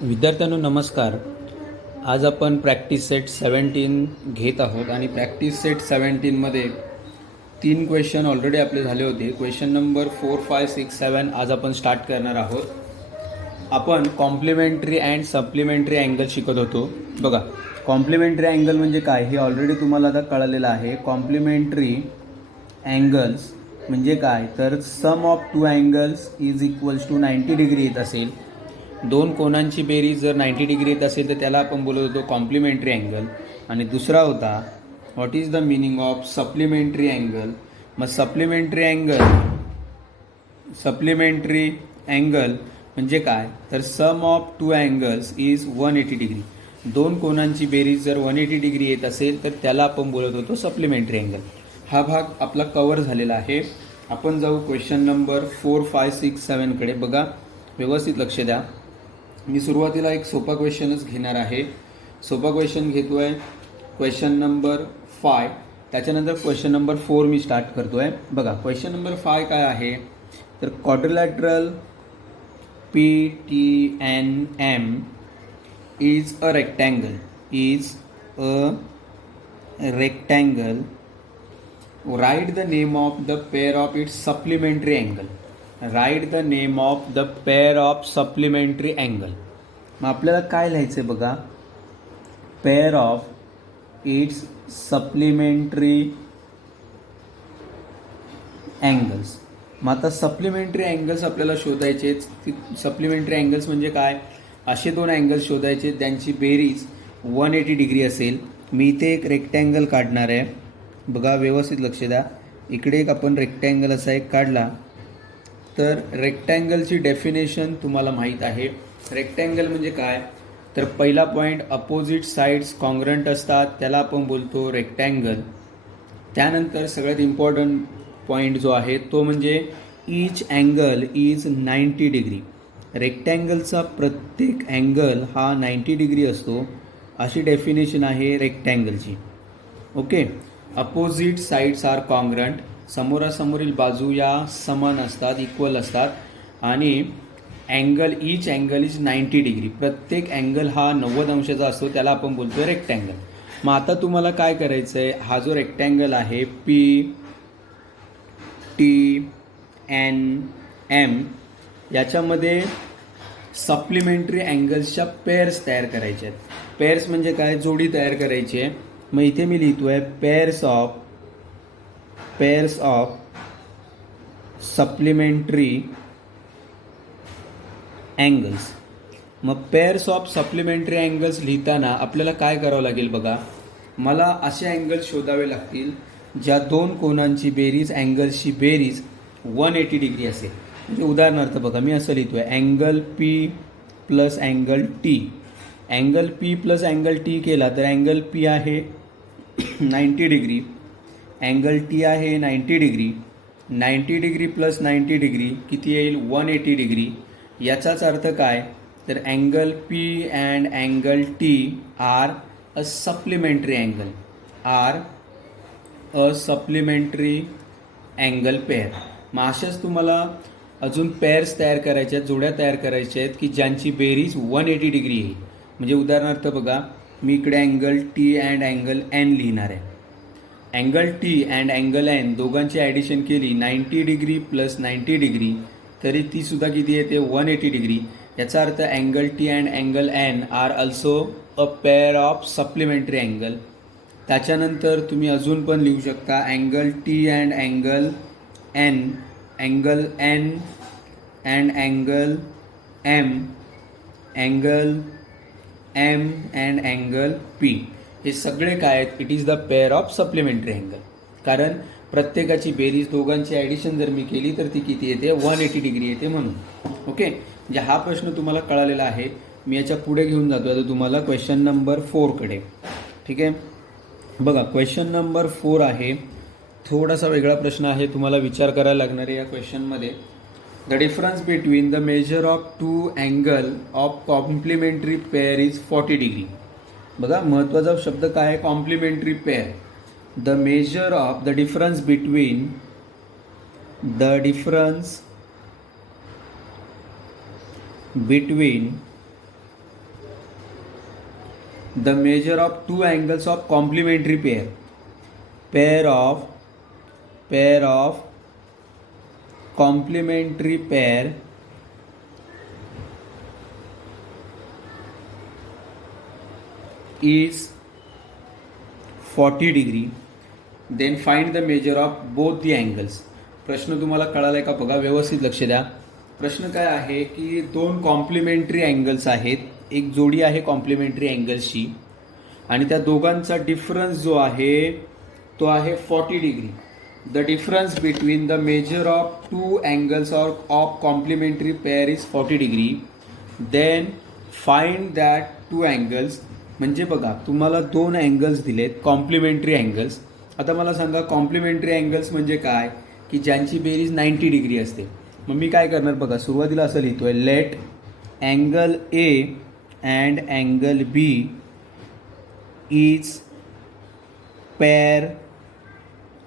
विद्यार्थ्यांनो नमस्कार. आज आपण प्रॅक्टिस सेट 17 घेत आहोत आणि प्रॅक्टिस सेट 17मध्ये 3 क्वेश्चन ऑलरेडी आपले झाले होते. क्वेश्चन नंबर 4, 5, 6, 7 आज आपण स्टार्ट करणार आहोत. आपण कॉम्प्लिमेंटरी अँड सप्लिमेंटरी अँगल शिकत होतो. बघा, कॉम्प्लिमेंटरी अँगल म्हणजे काय हे ऑलरेडी तुम्हाला आता कळलेलं आहे. कॉम्प्लिमेंटरी अँगल्स म्हणजे काय, तर sum of two angles is equals to 90 degree येत असेल. दोन कोणांची बेरीज जर 90 डिग्री येत असेल तर त्याला आपण बोलत होतो कॉम्प्लिमेंटरी अँगल. आणि दुसरा होता what is the meaning of supplementary angle. मग सप्लिमेंटरी अँगल म्हणजे काय, तर sum of two angles is 180 degree. दोन कोणांची बेरीज जर 180 डिग्री येत असेल तर त्याला आपण बोलत होतो सप्लिमेंटरी अँगल. हा भाग आपला कव्हर झालेला आहे. आपण जाऊ क्वेश्चन नंबर 4, 5, 6, 7कडे. बघा, व्यवस्थित लक्ष द्या. मी सुरुवातीला एक सोपा क्वेश्चनच घेणार आहे. सोपा क्वेश्चन घेतो आहे, क्वेश्चन नंबर 5. त्याच्यानंतर क्वेश्चन नंबर 4 मी स्टार्ट करतो आहे. बघा, क्वेश्चन नंबर 5 काय आहे, तर quadrilateral PTNM is a rectangle. Write the name of the pair of its supplementary angle. Write the name of the pair of supplementary angle. मग आपल्याला काय लिहायचं आहे बघा, pair of its supplementary angles. मग आता सप्लिमेंटरी अँगल्स आपल्याला शोधायचे. सप्लिमेंटरी अँगल्स म्हणजे काय, असे दोन अँगल्स शोधायचे त्यांची बेरीज 180 डिग्री असेल. मी इथे एक रेक्टँगल काढणार आहे. बघा, व्यवस्थित लक्ष द्या. इकडे एक आपण रेक्टँगल असा एक काढला. तर रेक्टँगलची डेफिनेशन तुम्हाला माहीत आहे. रेक्टँगल म्हणजे काय, तर पहिला पॉईंट अपोजिट साईड्स कॉन्ग्रंट असतात, त्याला आपण बोलतो रेक्टँगल. त्यानंतर सगळ्यात इम्पॉर्टंट पॉईंट जो आहे तो म्हणजे ईच अँगल इज 90 डिग्री. रेक्टँगलचा प्रत्येक अँगल हा 90 डिग्री असतो, अशी डेफिनेशन आहे रेक्टँगलची. Okay. Opposite sides are congruent. समोरासमोरील बाजू या समान असतात, इक्वल असतात. आणि ईच अँगल इज 90 डिग्री. प्रत्येक अँगल हा 90 अंशाचा असतो, त्याला आपण बोलतो रेक्टँगल. मग आता तुम्हाला काय करायचं आहे, हा जो रेक्टँगल आहे PTNM याच्यामध्ये सप्लिमेंटरी अँगल्सच्या पेअर्स तयार करायच्या आहेत. पेअर्स म्हणजे काय, जोडी तयार करायची आहे. मग इथे मी लिहितो आहे पेअर्स ऑफ सप्लिमेंटरी अँगल्स. मग पेअर्स ऑफ सप्लिमेंटरी अँगल्स लिहिताना आपल्याला काय करावं लागेल बघा, मला असे अँगल्स शोधावे लागतील ज्या दोन कोणांची बेरीज, अँगल्सची बेरीज 180 डिग्री असेल. म्हणजे उदाहरणार्थ बघा, मी असं लिहितो आहे angle P plus angle T. Angle P plus angle T केला तर अँगल P आहे 90 डिग्री, अँगल T आहे 90 डिग्री. 90 डिग्री प्लस 90 डिग्री किती येईल, 180 डिग्री. याचाच अर्थ काय, तर angle P and angle T R a supplementary angle pair. मग अशाच तुम्हाला अजून पेअर्स तयार करायच्या आहेत, जोड्या तयार करायच्या आहेत की ज्यांची बेरीज 180 डिग्री येईल. म्हणजे उदाहरणार्थ बघा, मी इकडे angle T and angle N लिहिणार आहे. Angle T and angle N दोघांची ॲडिशन केली 90 डिग्री प्लस 90 डिग्री तरी ती सुद्धा किती येते, 180 डिग्री. याचा अर्थ angle T and angle N are also a pair of supplementary angle. त्याच्यानंतर तुम्ही अजून पण लिहू शकता angle T and angle N, angle N and angle M, angle M and angle P. हे सगळे काय आहेत, it is the pair of supplementary angle. कारण प्रत्येकाची बेरीज, दोघांची ॲडिशन जर मी केली तर ती किती येते, 180 डिग्री येते म्हणून. ओके. म्हणजे हा प्रश्न तुम्हाला कळालेला आहे. मी याच्या पुढे घेऊन जातो आता तुम्हाला क्वेश्चन नंबर 4कडे. ठीक आहे. बघा, क्वेश्चन नंबर 4 आहे. थोडासा वेगळा प्रश्न आहे, तुम्हाला विचार करायला लागणार आहे या क्वेश्चनमध्ये. The difference between the measure of two angle of complementary pair is 40 degree. बघा, महत्त्वाचा शब्द काय आहे, complementary pair. The measure of the difference between the measure of two angles of complementary pair of complementary pair is 40 degree. Then find the measure of both the angles. प्रश्न तुम्हाला कळालाय का बघा, व्यवस्थित लक्ष द्या. प्रश्न काय आहे की दोन कॉम्प्लिमेंटरी अँगल्स आहेत, एक जोडी आहे कॉम्प्लिमेंटरी अँगल्सची आणि त्या दोघांचा डिफरन्स जो आहे तो आहे 40 degree. The difference between the measure of two angles of complementary pair is 40 degree. Then find that two angles. म्हणजे बघा तुम्हाला दोन अँगल्स दिलेत कॉम्प्लिमेंटरी अँगल्स. आता मला सांगा कॉम्प्लिमेंटरी अँगल्स म्हणजे काय, की ज्यांची बेरीज 90 डिग्री असते. मग मी काय करणार बघा, सुरुवातीला असं लिहितोय, let angle A and angle B is pair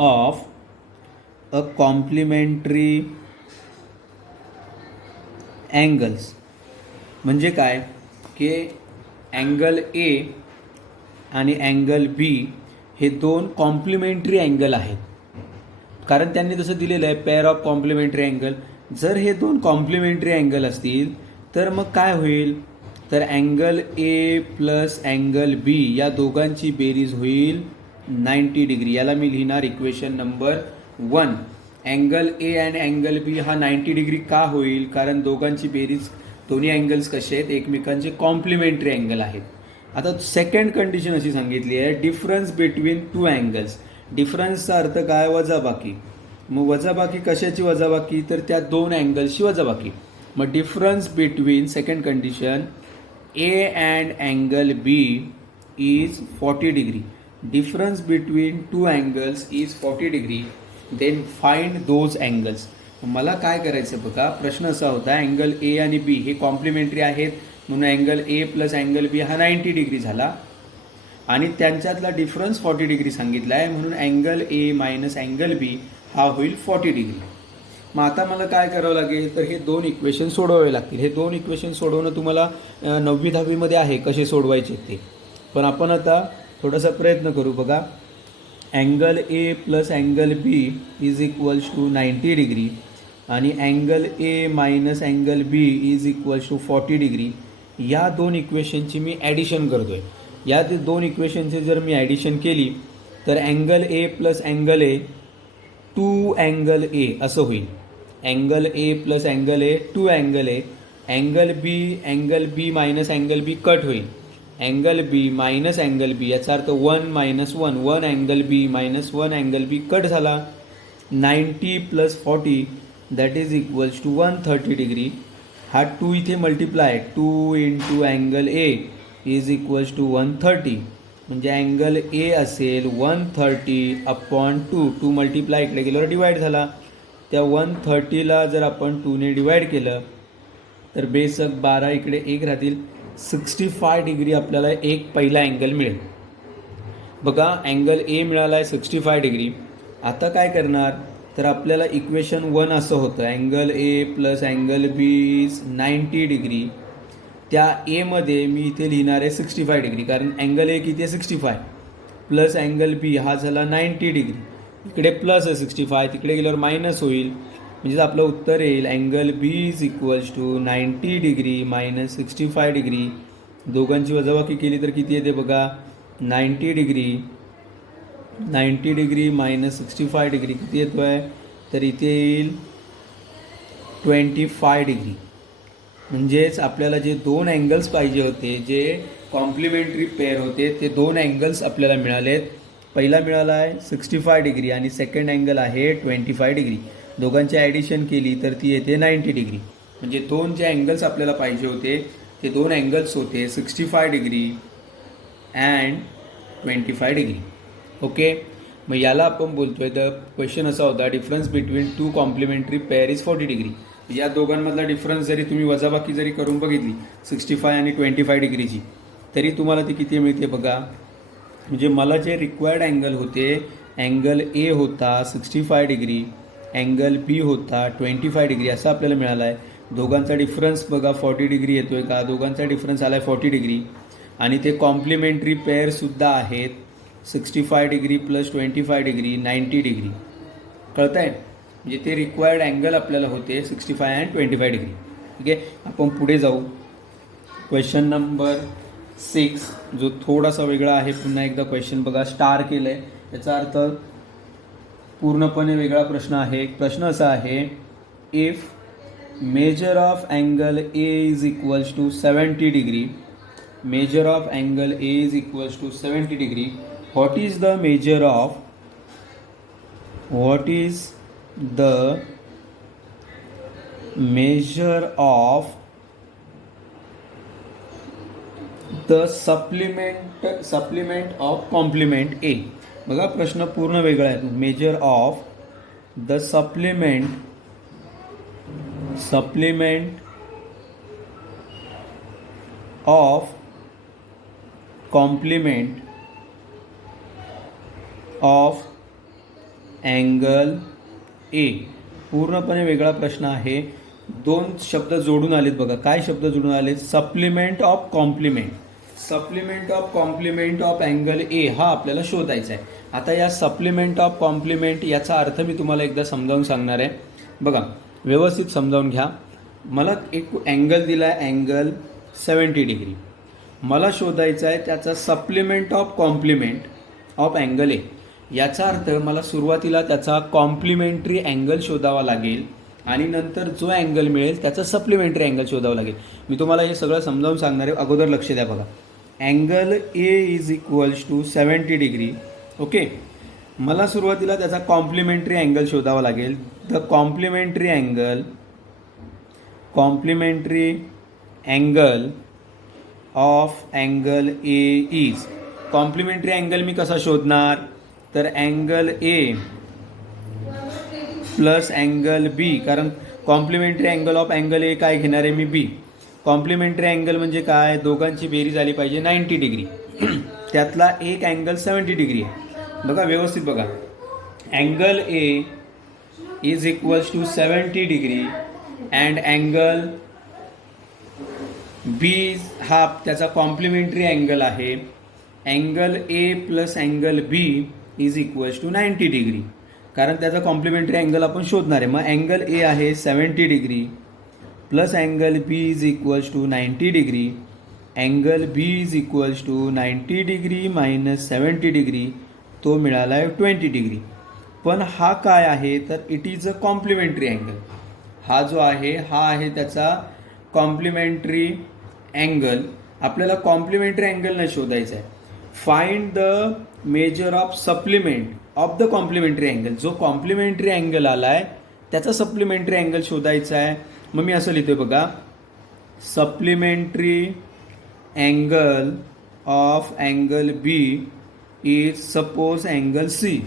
of a complementary angles. म्हणजे काय की अँगल ए आणि अँगल बी हे दोन कॉम्प्लिमेंटरी अँगल आहेत, कारण त्यांनी तसं दिलेलं आहे पेअर ऑफ कॉम्प्लिमेंटरी अँगल. जर हे दोन कॉम्प्लिमेंटरी अँगल असतील तर मग काय होईल, तर angle A plus angle B या दोघांची बेरीज होईल 90 डिग्री. याला मी लिहिणार equation number 1. Angle A and angle B हा 90 डिग्री का होईल, कारण दोघांची बेरीज, दोन्ही अँगल्स कसे आहेत, एकमेकांचे कॉम्प्लिमेंटरी अँगल आहेत. आता सेकंड कंडिशन अशी सांगितली आहे, डिफरन्स बिटवीन टू अँगल्स. डिफरन्सचा अर्थ काय, वजाबाकी. मग वजाबाकी कशाची वजाबाकी, तर त्या दोन अँगल्सची वजाबाकी. मग difference between, second condition, A and angle B is 40 degree. Difference between two angles is 40 degree. Then find those angles. मला काय करायचं बघा, प्रश्न असा होता, अँगल ए आणि बी हे कॉम्प्लिमेंटरी आहेत म्हणून angle A plus angle B हा 90 डिग्री झाला आणि त्यांच्यातला डिफरन्स 40 डिग्री सांगितला आहे म्हणून angle A minus angle B हा होईल 40 डिग्री. मग आता मला काय करावं लागेल, तर हे दोन इक्वेशन सोडवावे लागतील. हे दोन इक्वेशन सोडवणं तुम्हाला 9वी 10वीमध्ये आहे कसे सोडवायचे ते, पण आपण आता थोडासा प्रयत्न करू. बघा, angle A plus angle B is equals to 90 degree आणि angle A minus angle B is equals to 40 degree. या दोन इक्वेशनची मी ॲडिशन करतो आहे. या दोन इक्वेशनची जर मी ॲडिशन केली तर angle A plus angle A two angle A असं होईल. Angle A plus angle A two angle A. Angle B minus angle B cut होईल. Angle B minus angle B याचा अर्थ 1 minus 1, 1 angle B minus 1 angle B cut झाला. 90 plus 40 that is equals to 130 degree. हा 2 इथे multiply, 2 into angle A is equals to 130. म्हणजे angle A असेल 130 upon 2. 2 multiply इकडे गेल्यावर डिवाईड झाला. त्या 130ला जर आपण 2ने डिवाईड केलं तर बेसक 12 इकडे 1 राहतील. 65 डिग्री आपल्याला एक पहिला अँगल मिळेल. बघा, अँगल ए मिळाला आहे 65 डिग्री. आता काय करणार, तर आपल्याला इक्वेशन 1 असं होतं, angle A plus angle B is 90 degree. त्या एमध्ये मी इथे लिहिणार आहे 65 डिग्री, कारण अँगल ए किती आहे 65 प्लस अँगल बी हा झाला 90 डिग्री. इकडे प्लस आहे 65, तिकडे गेल्यावर मायनस होईल. म्हणजे आपलं उत्तर येईल angle B is equals to 90 degree minus 65 degree. दोघांची वजाबाकी केली तर किती येते बघा, 90 डिग्री. 90 डिग्री मायनस 65 डिग्री किती येतो आहे, तर इथे येईल 25 डिग्री. म्हणजेच आपल्याला जे दोन अँगल्स पाहिजे होते, जे कॉम्प्लिमेंटरी पेअर होते, ते दोन अँगल्स आपल्याला मिळालेत. पहिला मिळाला आहे 65 डिग्री आणि सेकंड अँगल आहे 25 डिग्री. दोघांची ॲडिशन केली तर ती येते 90 डिग्री. म्हणजे दोन जे अँगल्स आपल्याला पाहिजे होते ते दोन अँगल्स होते 65 डिग्री अँड 25 डिग्री. ओके, मग याला आपण बोलतोय, द क्वेश्चन असा होता, difference between two complementary pair is 40 degree. या दोघांमधला डिफरन्स जरी तुम्ही वजाबाकी जरी करून बघितली 65 आणि 25 डिग्रीची, तरी तुम्हाला ती किती मिळते बघा. म्हणजे मला जे रिक्वायर्ड अँगल होते, अँगल ए होता 65 डिग्री, अँगल बी होता 25 डिग्री असा आपल्याला मिळाला आहे. दोघांचा डिफरन्स बघा 40 डिग्री येतोय का, दोघांचा डिफरन्स आला आहे 40 डिग्री. आणि ते कॉम्प्लिमेंटरी पेअरसुद्धा आहेत 65 डिग्री प्लस 25 डिग्री 90 डिग्री. कळतं आहे? म्हणजे ते रिक्वायर्ड अँगल आपल्याला होते 65 अँड 25 डिग्री. ठीक आहे, आपण पुढे जाऊ. क्वेश्चन नंबर 6 जो थोडासा वेगळा आहे. पुन्हा एकदा क्वेश्चन बघा, स्टार केलं आहे, याचा अर्थ पूर्णपणे वेगळा प्रश्न आहे. प्रश्न असा आहे, if measure of angle A is equals to 70 degree, measure of angle A is equals to 70 degree, what is the measure of the supplement of complement A. बघा प्रश्न पूर्ण वेगळा आहे. Major of the supplement of complement of angle A. पूर्णपणे वेगळा प्रश्न आहे. दोन शब्द जोडून आलेत बघा. काय शब्द जोडून आलेत? Supplement of complement. Supplement of complement of angle A हा आपल्याला शोधायचा आहे. आता या सप्लिमेंट ऑफ कॉम्प्लिमेंट याचा अर्थ मी तुम्हाला एकदा समजावून सांगणार आहे. बघा व्यवस्थित समजावून घ्या. मला एक अँगल दिला आहे, अँगल 70 डिग्री. मला शोधायचा आहे त्याचा supplement of complement of angle A. याचा अर्थ मला सुरुवातीला त्याचा कॉम्प्लिमेंटरी अँगल शोधावा लागेल आणि नंतर जो अँगल मिळेल त्याचा सप्लिमेंटरी अँगल शोधावा लागेल. मी तुम्हाला हे सगळं समजावून सांगणार आहे. अगोदर लक्ष द्या बघा. Angle A is equals to 70 degree. Okay, मला सुरुवातीला त्याचा कॉम्प्लिमेंटरी अँगल शोधावा लागेल. The complementary angle of angle A is. Complementary angle मी कसा शोधणार? तर angle A plus angle B, कारण complementary angle of angle A काय घेणार आहे मी? बी. कॉम्प्लिमेंटरी अँगल म्हणजे काय? दोघांची बेरीज आली पाहिजे 90 डिग्री. त्यातला एक अँगल 70 डिग्री आहे. बघा व्यवस्थित बघा. Angle A is equals to 70 degree and angle B हा त्याचा कॉम्प्लिमेंटरी अँगल आहे. Angle A plus angle B is equals to 90 degree, कारण त्याचा कॉम्प्लिमेंटरी अँगल आपण शोधणार आहे. मग अँगल ए आहे 70 degree plus angle B is equals to 90 degree. Angle B is equals to 90 degree minus 70 degree, तो मिळाला आहे 20 डिग्री. पण हा काय आहे? तर it is a complementary angle. हा जो आहे हा आहे त्याचा कॉम्प्लिमेंटरी अँगल. आपल्याला कॉम्प्लिमेंटरी अँगल नाही शोधायचा आहे. Find the measure of supplement of the complementary angle. जो कॉम्प्लिमेंटरी अँगल आला आहे त्याचा सप्लिमेंटरी अँगल शोधायचा आहे. मग मी असं लिहितोय बघा, supplementary angle of angle B is suppose angle C.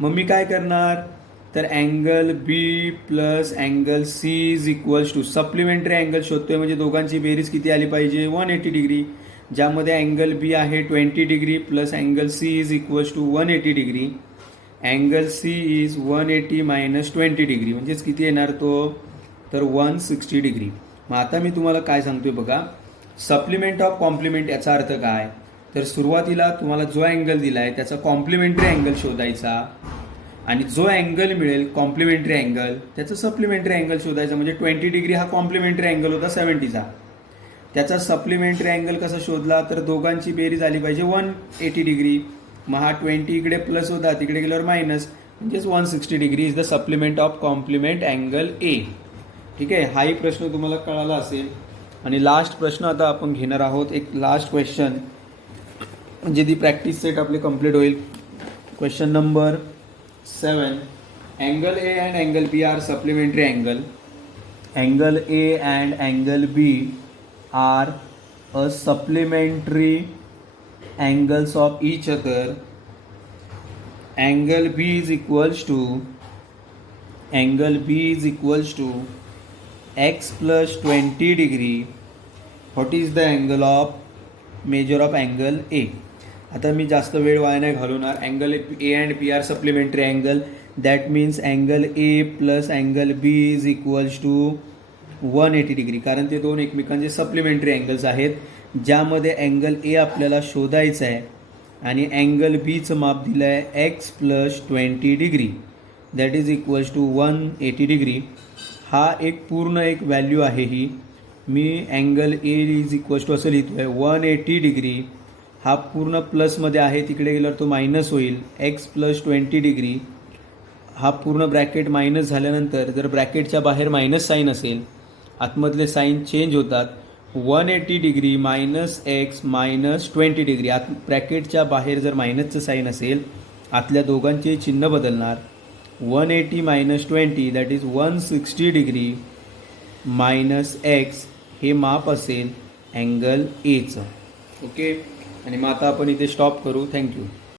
मग मी काय करणार? तर angle B plus angle C is equals to supplementary angle शोधतोय म्हणजे दोघांची बेरीज किती आली पाहिजे? 180 डिग्री. ज्यामध्ये अँगल बी आहे 20 degree plus angle C is equals to 180 degree. Angle C is 180 minus 20 degree म्हणजेच किती येणार तो? तर 160 डिग्री. मग आता मी तुम्हाला काय सांगतोय बघा, सप्लिमेंट ऑफ कॉम्प्लिमेंट याचा अर्थ काय? तर सुरुवातीला तुम्हाला जो अँगल दिला आहे त्याचा कॉम्प्लिमेंटरी अँगल शोधायचा आणि जो अँगल मिळेल कॉम्प्लिमेंटरी अँगल त्याचा सप्लिमेंटरी अँगल शोधायचा. म्हणजे 20 डिग्री हा कॉम्प्लिमेंटरी अँगल होता 70चा. त्याचा सप्लिमेंटरी अँगल कसा शोधला? तर दोघांची बेरीज आली पाहिजे 180 डिग्री. मग हा 20 इकडे प्लस होता, तिकडे गेल्यावर मायनस, म्हणजेच 160 degree is the supplement of complement angle A. ठीक आहे, हाही प्रश्न तुम्हाला कळाला असेल. आणि लास्ट प्रश्न आता आपण घेणार आहोत, एक लास्ट क्वेश्चन, म्हणजे ती प्रॅक्टिस सेट आपली कंप्लीट होईल. Question number 7. Angle A and angle B are supplementary angle. Angle A and angle B are a supplementary angles of each other. Angle B is equals to x plus 20 degree. What is the angle of measure of angle A? आता मी जास्त वेळ वाया नाही घालवणार. Angle A and B are supplementary angle. That means angle A plus angle B is equals to 180 degree, कारण ते दोन एकमेकांचे सप्लिमेंटरी अँगल्स आहेत. ज्यामध्ये अँगल ए आपल्याला शोधायचं आहे आणि अँगल बीचं माप दिलं आहे X plus 20 degree that is equals to 180 degree. हा एक पूर्ण एक व्हॅल्यू आहे ही. मी angle A is equals to असं लिहितो आहे 180 डिग्री. हा पूर्ण प्लसमध्ये आहे, तिकडे गेल्यावर तो मायनस होईल. एक्स प्लस 20 डिग्री हा पूर्ण ब्रॅकेट मायनस झाल्यानंतर जर ब्रॅकेटच्या बाहेर मायनस साईन असेल, आतमधले साईन चेंज होतात. 180 degree minus x minus 20 degree. आत ब्रॅकेटच्या बाहेर जर मायनसचं साईन असेल, आतल्या दोघांचे चिन्ह बदलणार. 180 minus 20 that is 160 degree minus x हे माप असेल अँगल एचं. ओके, आणि मग आता आपण इथे स्टॉप करू. थँक्यू.